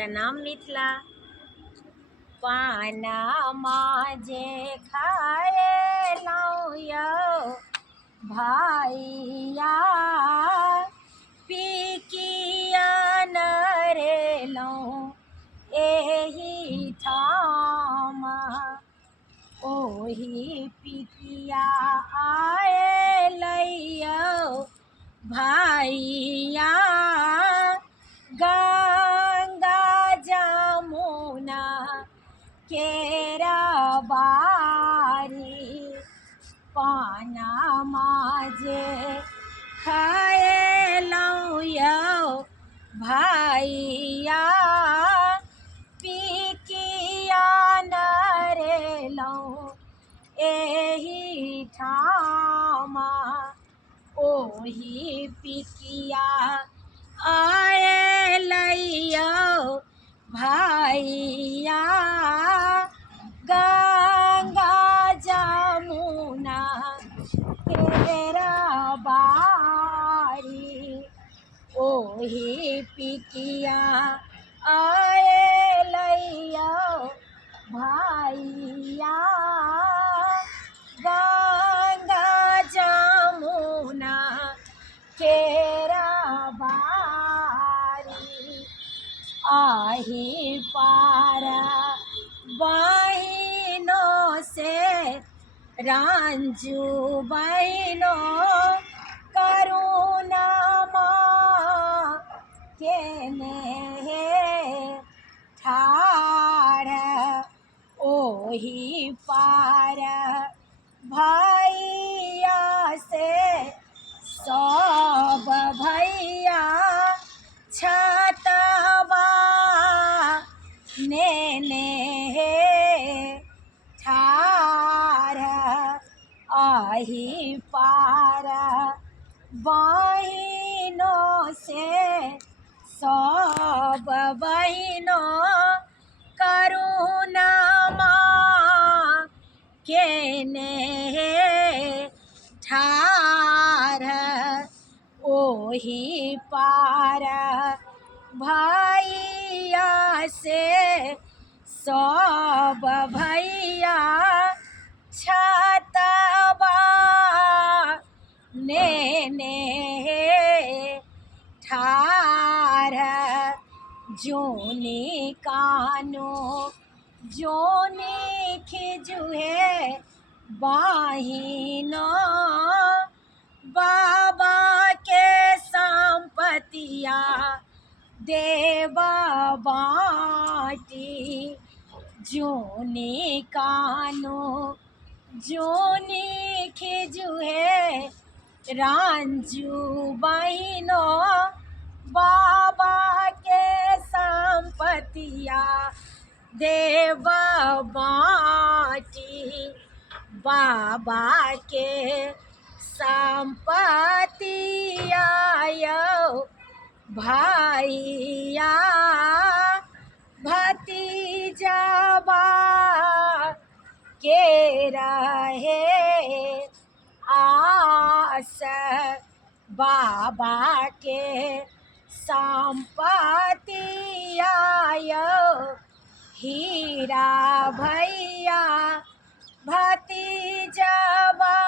प्रणाम मिथिला। पाना जे खाए लाऊं यौ भाइया, पिकिया नरेलऊं एही ठामा। ओही पिकिया आए लइयो भाइया, गंगा जमुना केरा बारी। पाना माजे खाए लाऊं यौ भाइया, पिकिया नरेलऊं एही ठामा। ओही पिकिया आए लइयो भाइया, गंगा जमुना केरा बारी। ओही पिकिया आए लइयो भाइया, गंगा जमुना केरा बारी। आही पारा बहिनों से रांझू बहिनों करुणा माँ केने ठाड़। ओही पार भैया से सब भैया छतवा नेने ठाड़। आही पार बहिनों से सब बहिनों करुणा माँ केने ठाड़। ओही पार भैया से सब भैया छतवा नेने ठाड़। जोनी कानो जोनी खिजुहे बहिनों, बाबा के संपतिया देवा बाटी। जोनी कानो जोनी खिजुहे रांझू बहिनों, बाबा के संपतिया देवा बाटी। बाबा के संपतिया यौ भाइया, भतीजवा के रहे आस। बाबा के संपतिया यौ हीरा भैया, भतीजवा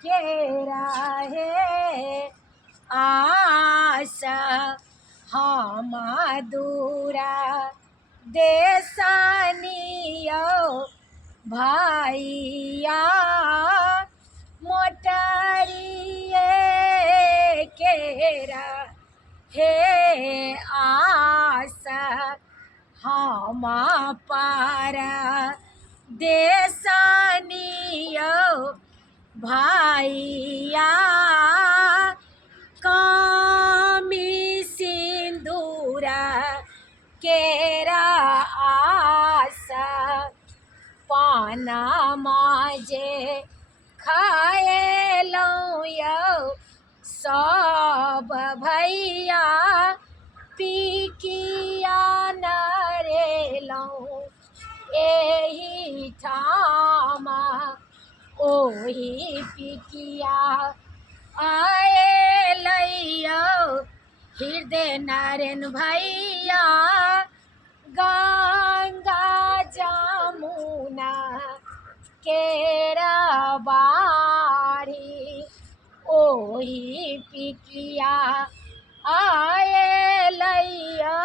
के रहे आस। हम दूरा देशनियो भाइया, मोटरिए केरा हे आस। हम पार देशनियो भाइया, कामी सिंदूरा केरा आस। पाना माजे खाए लाऊं यौ सब भैया, पिकिया नरेलऊं एही ठामा। ओही पिकिया आए लइयो हृदय नारायण भैया गंगा जमुना केरा बाड़ी ओही पिकिया आए लइयो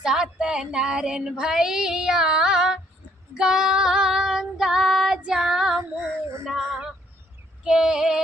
सत्यनारायण भैया गंगा जमुना के